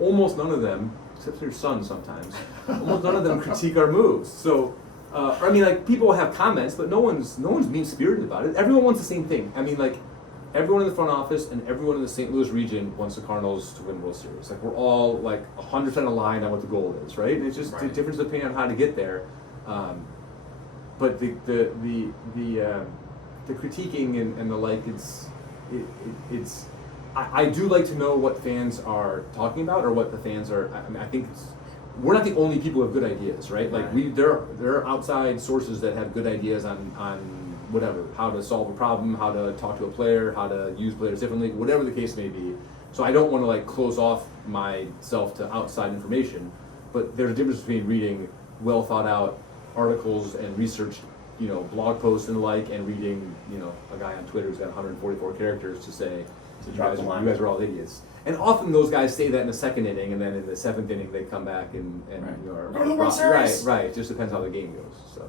almost none of them, except for your son sometimes, almost none of them critique our moves. So, I mean, like, people have comments, but no one's mean-spirited about it. Everyone wants the same thing. I mean, like, everyone in the front office and everyone in the St. Louis region wants the Cardinals to win World Series. Like, we're all like 100% aligned on what the goal is, right? It's just the difference depending on how to get there. But the critiquing and the like, it's I do like to know what fans are talking about or what the fans are. I mean, I think we're not the only people who have good ideas, right? Like there are outside sources that have good ideas on whatever, how to solve a problem, how to talk to a player, how to use players differently, whatever the case may be. So I don't want to like close off myself to outside information, but there's a difference between reading well thought out articles and researched, blog posts and the like, and reading, a guy on Twitter who's got 144 characters to say, you guys are all idiots. And often those guys say that in the second inning, and then in the seventh inning they come back and right. It just depends how the game goes. So,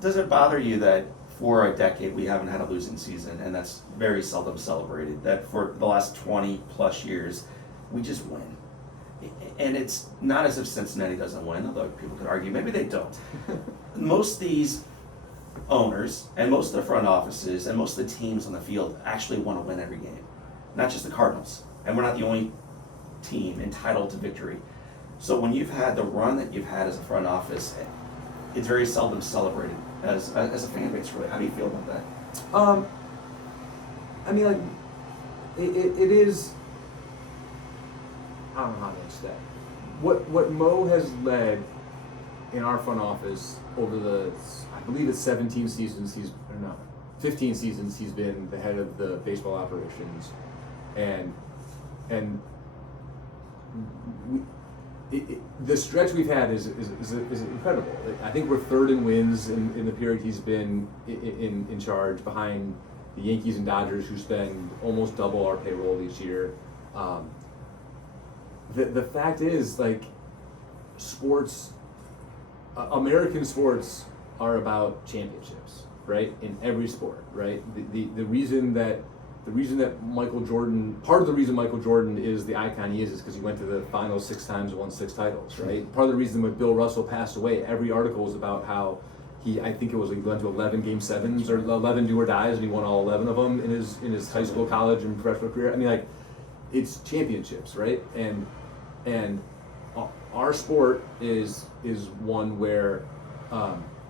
does it bother you that for a decade we haven't had a losing season, and that's very seldom celebrated? That for the last 20 plus years we just win, and it's not as if Cincinnati doesn't win, although people could argue maybe they don't. Most of these owners and most of the front offices and most of the teams on the field actually want to win every game, not just the Cardinals. And we're not the only team entitled to victory. So when you've had the run that you've had as a front office, it's very seldom celebrated as a fan base, really. How do you feel about that? I mean, like, it is, I don't know how to answer that. What Mo has led in our front office over the, I believe it's 15 seasons he's been the head of the baseball operations, and the stretch we've had is incredible. I think we're third in wins in the period he's been in charge, behind the Yankees and Dodgers, who spend almost double our payroll each year. The fact is, like, sports, American sports are about championships, right? In every sport, right? The reason that Michael Jordan, part of the reason Michael Jordan is the icon he is because he went to the finals 6 times and won 6 titles, right? Part of the reason when Bill Russell passed away, every article was about how he went to 11 game 7s or 11 do or dies, and he won all 11 of them in his high school, college, and professional career. I mean, like, it's championships, right? And our sport is one where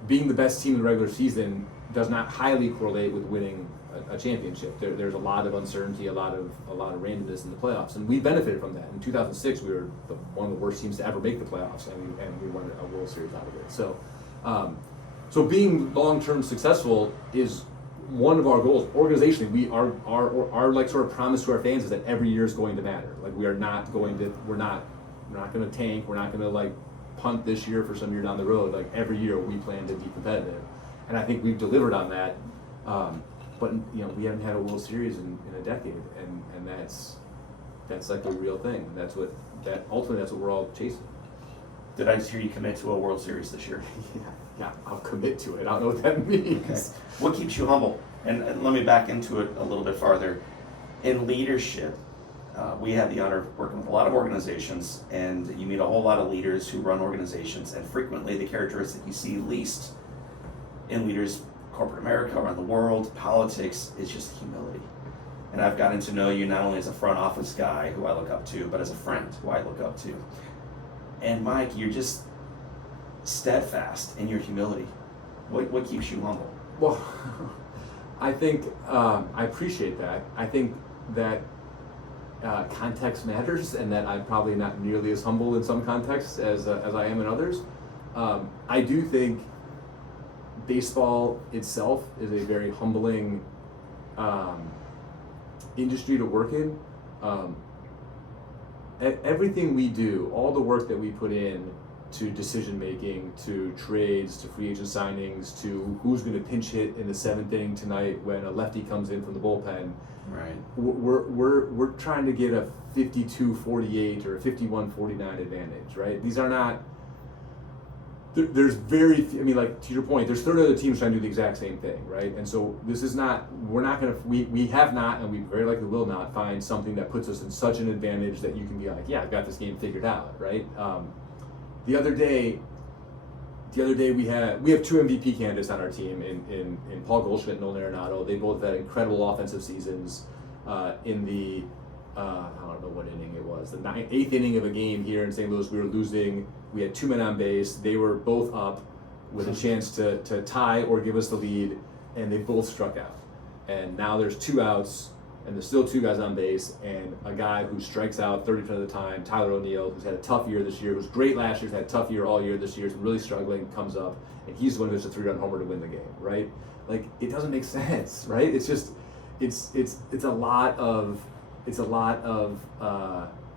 being the best team in the regular season does not highly correlate with winning a championship. There's a lot of uncertainty, a lot of randomness in the playoffs, and we benefited from that. In 2006, we were one of the worst teams to ever make the playoffs, and we won a World Series out of it. So, so being long-term successful is one of our goals. Organizationally, our like sort of promise to our fans is that every year is going to matter. Like, we're not going to tank. We're not going to like punt this year for some year down the road. Like, every year we plan to be competitive, and I think we've delivered on that. But we haven't had a World Series in a decade, and that's like a real thing. Ultimately that's what we're all chasing. Did I just hear you commit to a World Series this year? Yeah, I'll commit to it. I don't know what that means. Okay. What keeps you humble? And let me back into it a little bit farther. In leadership, we have the honor of working with a lot of organizations, and you meet a whole lot of leaders who run organizations, and frequently the characteristic you see least in leaders, corporate America, around the world, politics, is just humility. And I've gotten to know you not only as a front office guy who I look up to, but as a friend who I look up to. And Mike, you're just steadfast in your humility. What keeps you humble? Well, I think I appreciate that. I think that context matters, and that I'm probably not nearly as humble in some contexts as I am in others. I do think baseball itself is a very humbling industry to work in. Everything we do, all the work that we put in, to decision making, to trades, to free agent signings, to who's going to pinch hit in the 7th inning tonight when a lefty comes in from the bullpen. Right. We're trying to get a 52-48 or a 51-49 advantage, right? These are not. There's very few, I mean, like, to your point, there's 30 other teams trying to do the exact same thing, right? And so this is not, we're not going to, we have not, and we very likely will not find something that puts us in such an advantage that you can be like, yeah, I've got this game figured out, right? The other day we have 2 MVP candidates on our team in Paul Goldschmidt and Nolan Arenado. They both had incredible offensive seasons. In the I don't know what inning it was, the 8th inning of a game here in St. Louis, we were losing. We had 2 men on base. They were both up with a chance to tie or give us the lead, and they both struck out. And now there's 2 outs, and there's still 2 guys on base, and a guy who strikes out 30% of the time, Tyler O'Neill, who's had a tough year this year, who's great last year, had a tough year all year this year, is really struggling, comes up, and he's the one who hits a 3-run homer to win the game, right? Like, it doesn't make sense, right? It's just, it's a lot of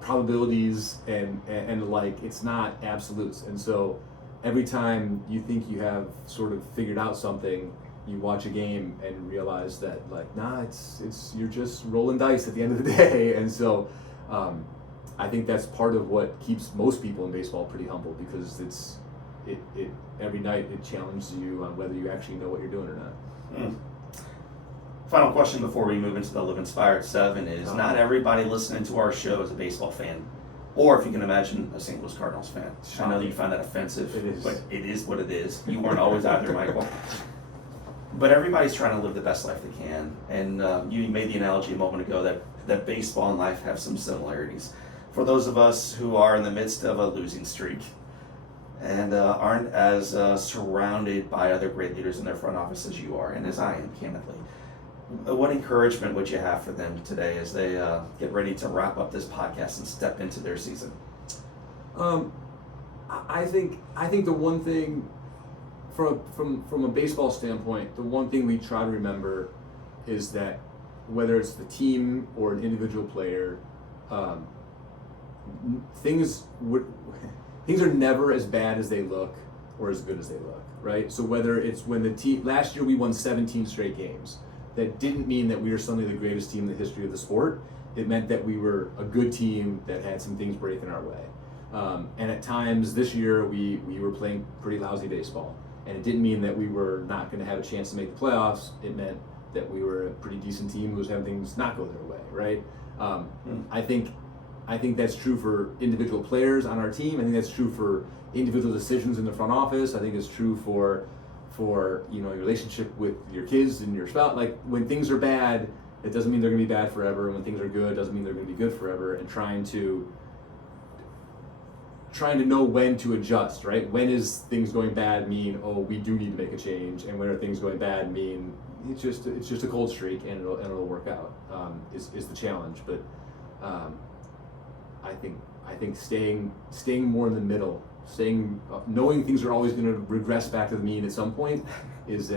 probabilities and like, it's not absolutes. And so every time you think you have sort of figured out something, you watch a game and realize that, like, nah, it's you're just rolling dice at the end of the day. And so I think that's part of what keeps most people in baseball pretty humble, because it every night it challenges you on whether you actually know what you're doing or not. Final question before we move into the Live Inspired 7 is, not everybody listening to our show is a baseball fan, or if you can imagine, a St. Louis Cardinals fan. I know that you find that offensive, It is. but it is what it is. You weren't always either, Michael. But everybody's trying to live the best life they can, and you made the analogy a moment ago that baseball and life have some similarities. For those of us who are in the midst of a losing streak and aren't as surrounded by other great leaders in their front office as you are, and as I am, candidly, what encouragement would you have for them today as they get ready to wrap up this podcast and step into their season? I think the one thing, from a baseball standpoint, the one thing we try to remember is that whether it's the team or an individual player, things are never as bad as they look or as good as they look, right? So whether it's when the team, last year we won 17 straight games, that didn't mean that we were suddenly the greatest team in the history of the sport. It meant that we were a good team that had some things breaking our way. And at times this year we were playing pretty lousy baseball. And it didn't mean that we were not going to have a chance to make the playoffs. It meant that we were a pretty decent team who was having things not go their way, right? I think that's true for individual players on our team. I think that's true for individual decisions in the front office. I think it's true for your relationship with your kids and your spouse. Like, when things are bad, it doesn't mean they're going to be bad forever. When things are good, it doesn't mean they're going to be good forever. And trying to know when to adjust, right? When is things going bad mean, oh, we do need to make a change, and when are things going bad mean it's just a cold streak and it'll work out. Is the challenge, but I think staying more in the middle, knowing things are always going to regress back to the mean at some point is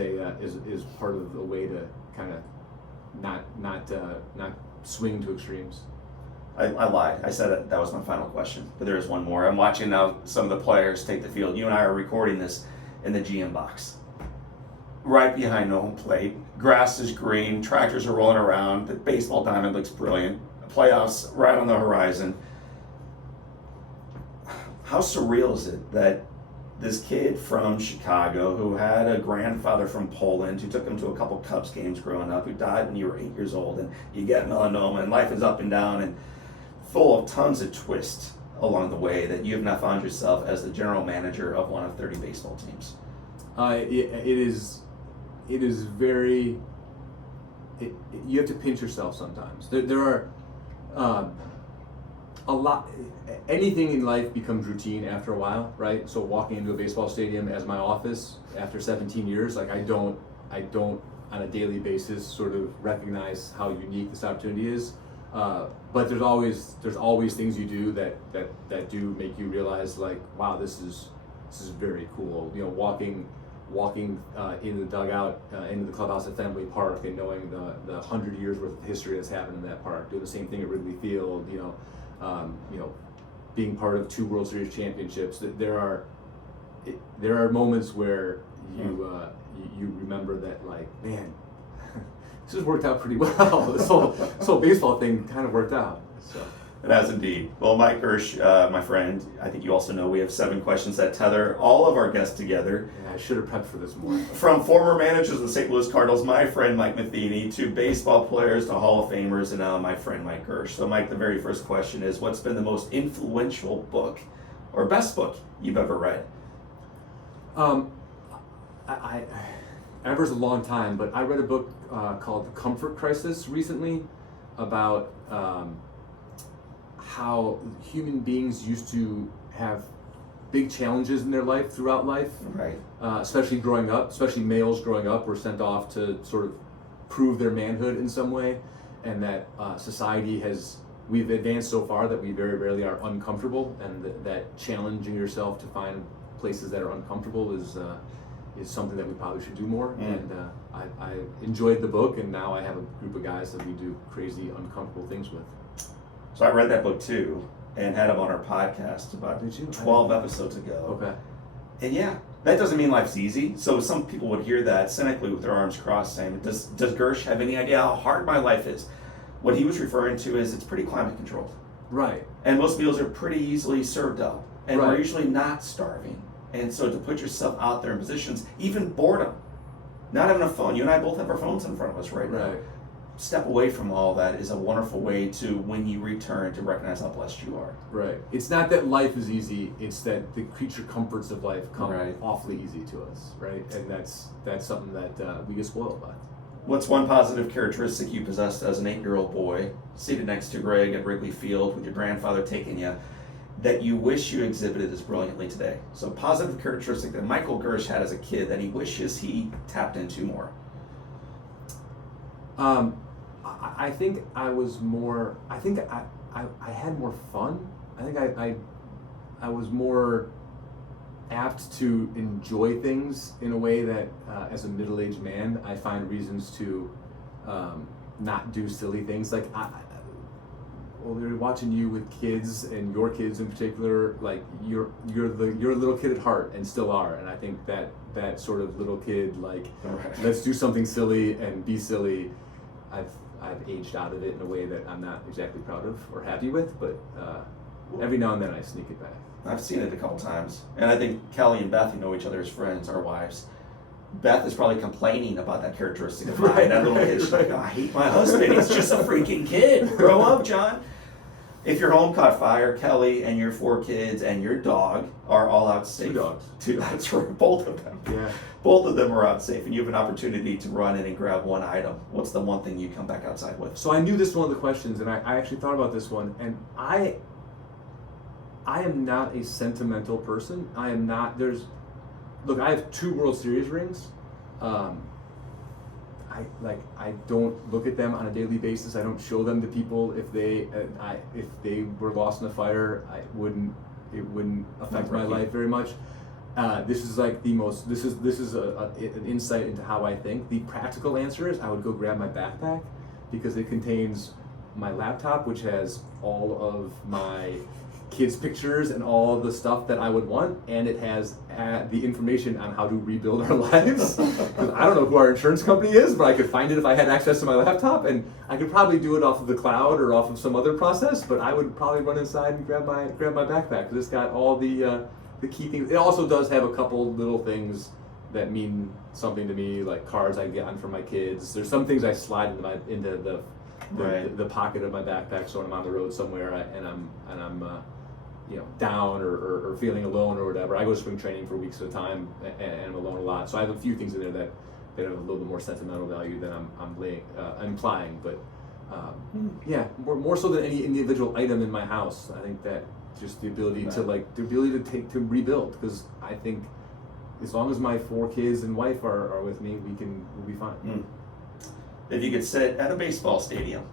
part of the way to kind of not swing to extremes. I lied. I said that was my final question, but there is one more. I'm watching now some of the players take the field. You and I are recording this in the GM box, right behind home plate. Grass is green, tractors are rolling around, the baseball diamond looks brilliant, the playoffs right on the horizon. How surreal is it that this kid from Chicago, who had a grandfather from Poland, who took him to a couple Cubs games growing up, who died when you were 8 years old, and you get melanoma, and life is up and down, and full of tons of twists along the way, that you have now found yourself as the general manager of one of 30 baseball teams? It is very. You have to pinch yourself sometimes. There are a lot. Anything in life becomes routine after a while, right? So walking into a baseball stadium as my office after 17 years, like I don't on a daily basis sort of recognize how unique this opportunity is. But there's always things you do that do make you realize, like, wow, this is very cool. You know, walking in the dugout, into the clubhouse at Fenway Park, and knowing the 100 years worth of history that's happened in that park. Doing the same thing at Wrigley Field. being part of 2 World Series championships, that there are moments where you remember that, like, man, this has worked out pretty well. This whole baseball thing kind of worked out. So. It has indeed. Well, Mike Girsch, my friend, I think you also know we have 7 questions that tether all of our guests together. Yeah, I should have prepped for this more. From former managers of the St. Louis Cardinals, my friend Mike Matheny, to baseball players, to Hall of Famers, and now my friend Mike Girsch. So, Mike, the very first question is, what's been the most influential book or best book you've ever read? I was a long time, but I read a book called The Comfort Crisis recently about how human beings used to have big challenges in their life throughout life, right? Especially growing up, especially males growing up were sent off to sort of prove their manhood in some way, and that we've advanced so far that we very rarely are uncomfortable, and that challenging yourself to find places that are uncomfortable is something that we probably should do more. And I enjoyed the book, and now I have a group of guys that we do crazy, uncomfortable things with. So I read that book too, and had him on our podcast about 12 episodes ago. Okay. And yeah, that doesn't mean life's easy. So some people would hear that cynically with their arms crossed, saying, does Girsch have any idea how hard my life is? What he was referring to is it's pretty climate controlled. Right. And most meals are pretty easily served up. And Right. we're usually not starving. And so to put yourself out there in positions, even boredom, not having a phone, you and I both have our phones in front of us right now. Step away from all that is a wonderful way to, when you return, to recognize how blessed you are. Right. It's not that life is easy, it's that the creature comforts of life come Right. awfully easy to us, right? And that's something that we get spoiled by. What's one positive characteristic you possessed as an 8-year-old boy, seated next to Greg at Wrigley Field with your grandfather taking you, that you wish you exhibited as brilliantly today? So positive characteristic that Michael Girsch had as a kid that he wishes he tapped into more. I think I was more. I think I had more fun. I think I was more apt to enjoy things in a way that, as a middle-aged man, I find reasons to not do silly things. Like they're watching you with kids, and your kids in particular. Like you're a little kid at heart, and still are. And I think that sort of little kid, like, let's do something silly and be silly. I've aged out of it in a way that I'm not exactly proud of or happy with, but every now and then I sneak it back. I've seen it a couple times, and I think Kelly and Beth, who know each other as friends, our wives, Beth is probably complaining about that characteristic of mine. That little kid, she's like, oh, I hate my husband, he's just a freaking kid. Grow up, John. If your home caught fire, Kelly and your 4 kids and your dog are all out safe. 2 dogs. 2, that's right, both of them. Yeah. Both of them are out safe, and you have an opportunity to run in and grab one item. What's the one thing you come back outside with? So I knew this was one of the questions, and I actually thought about this one, and I am not a sentimental person. I am not. Look, I have 2 World Series rings. I don't look at them on a daily basis. I don't show them to people. If they were lost in a fire, it wouldn't affect my life very much. This is like the most. This is an insight into how I think. The practical answer is I would go grab my backpack, because it contains my laptop, which has all of my kids' pictures and all the stuff that I would want, and it has the information on how to rebuild our lives. Because I don't know who our insurance company is, but I could find it if I had access to my laptop, and I could probably do it off of the cloud or off of some other process. But I would probably run inside and grab my backpack, because it's got all the key things. It also does have a couple little things that mean something to me, like cards I get on for my kids. There's some things I slide into the pocket of my backpack, so when I'm on the road somewhere and I'm down or feeling alone or whatever. I go to spring training for weeks at a time, and I'm alone a lot. So I have a few things in there that have a little bit more sentimental value than I'm implying. But more so than any individual item in my house. I think that just the ability to rebuild, because I think as long as my 4 kids and wife are with me, we'll be fine. If you could sit at a baseball stadium,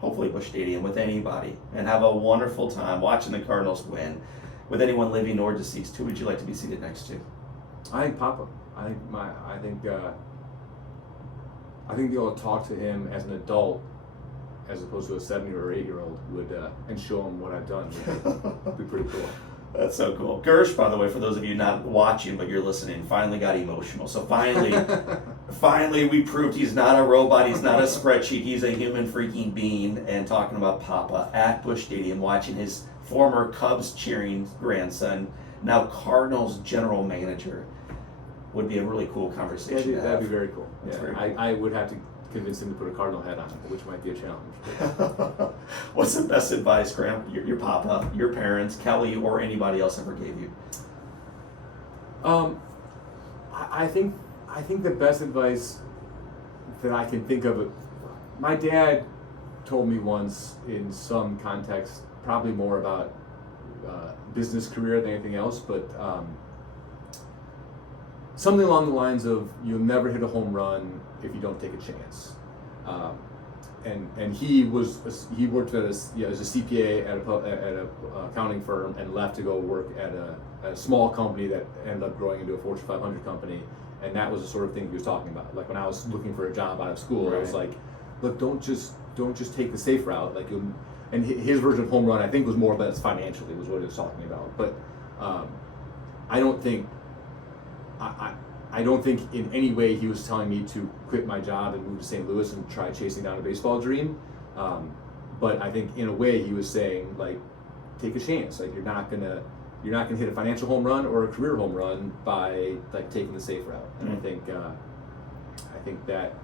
hopefully Busch Stadium, with anybody, and have a wonderful time watching the Cardinals win, with anyone living or deceased, who would you like to be seated next to? I think Papa. I think be able to talk to him as an adult as opposed to a 7 or 8 year old would, and show them what I've done would be pretty cool. That's so cool. Girsch, by the way, for those of you not watching but you're listening, finally got emotional. So finally we proved he's not a robot, he's not a spreadsheet, he's a human freaking being. And talking about Papa at Busch Stadium, watching his former Cubs cheering grandson, now Cardinals general manager, would be a really cool conversation. That'd be very cool. That's Yeah, very cool. I would have to convince him to put a Cardinal hat on, which might be a challenge. What's the best advice, Graham, your papa, your parents, Kelly, or anybody else ever gave you? I think the best advice that I can think of, my dad told me once in some context, probably more about business career than anything else, but something along the lines of, you'll never hit a home run if you don't take a chance. And he worked as a CPA at a accounting firm and left to go work at a small company that ended up growing into a Fortune 500 company. And that was the sort of thing he was talking about. Like when I was looking for a job out of school, I was like, look, don't just take the safe route. Like and his version of home run, I think, was more or less financially was what he was talking about. But I don't think in any way he was telling me to quit my job and move to St. Louis and try chasing down a baseball dream. But I think in a way he was saying, like, take a chance. Like you're not gonna hit a financial home run or a career home run by like taking the safe route. And I think that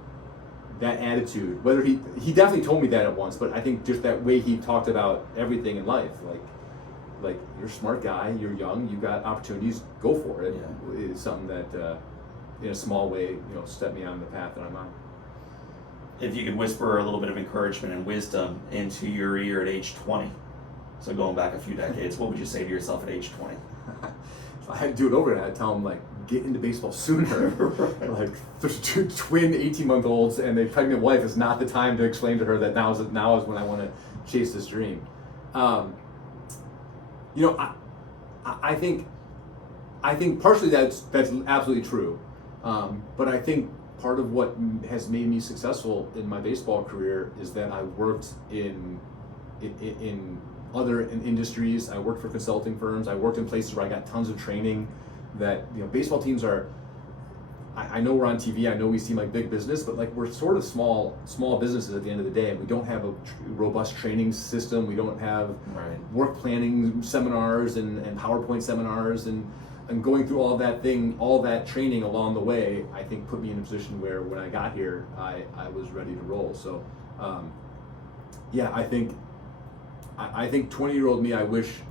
attitude, whether he definitely told me that at once, but I think just that way he talked about everything in life, like you're a smart guy, you're young, you got opportunities, go for it. Yeah. Is something that in a small way, stepped me on the path that I'm on. If you could whisper a little bit of encouragement and wisdom into your ear at age 20, so going back a few decades, what would you say to yourself at age 20? If I had to do it over again, I'd tell him, like, get into baseball sooner. Like, there's two twin 18-month-olds and a pregnant wife is not the time to explain to her that now is when I want to chase this dream. I think partially that's absolutely true. But I think part of what has made me successful in my baseball career is that I worked in other industries. I worked for consulting firms. I worked in places where I got tons of training. That baseball teams are. I know we're on TV. I know we seem like big business, but like we're sort of small businesses at the end of the day, and we don't have a robust training system. We don't have work planning seminars and PowerPoint seminars and going through all that training along the way, I think put me in a position where when I got here, I was ready to roll. So, I think 20-year-old me, I wish.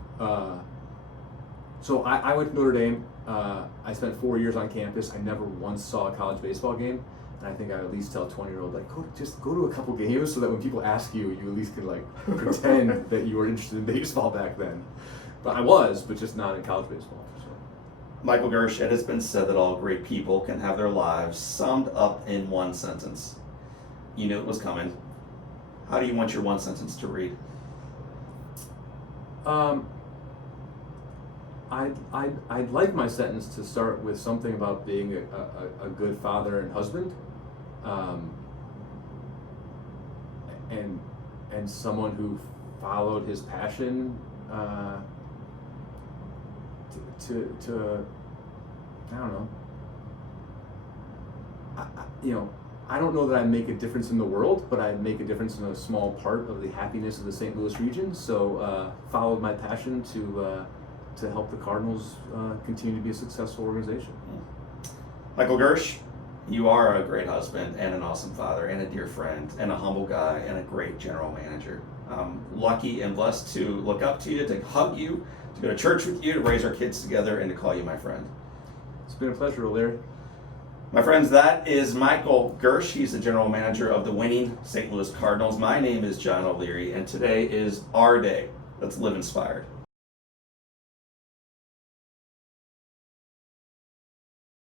So I went to Notre Dame. I spent 4 years on campus. I never once saw a college baseball game. And I think I would at least tell 20-year-old, like, go to a couple games so that when people ask you, you at least can like pretend that you were interested in baseball back then. But I was, but just not in college baseball. So. Michael Girsch, it has been said that all great people can have their lives summed up in one sentence. You knew it was coming. How do you want your one sentence to read? I'd like my sentence to start with something about being a good father and husband, and someone who followed his passion to I don't know. I don't know that I make a difference in the world, but I make a difference in a small part of the happiness of the St. Louis region. So followed my passion to help the Cardinals continue to be a successful organization. Michael Girsch, you are a great husband and an awesome father and a dear friend and a humble guy and a great general manager. I'm lucky and blessed to look up to you, to hug you, to go to church with you, to raise our kids together, and to call you my friend. It's been a pleasure, O'Leary. My friends, that is Michael Girsch. He's the general manager of the winning St. Louis Cardinals. My name is John O'Leary, and today is our day. Let's live inspired.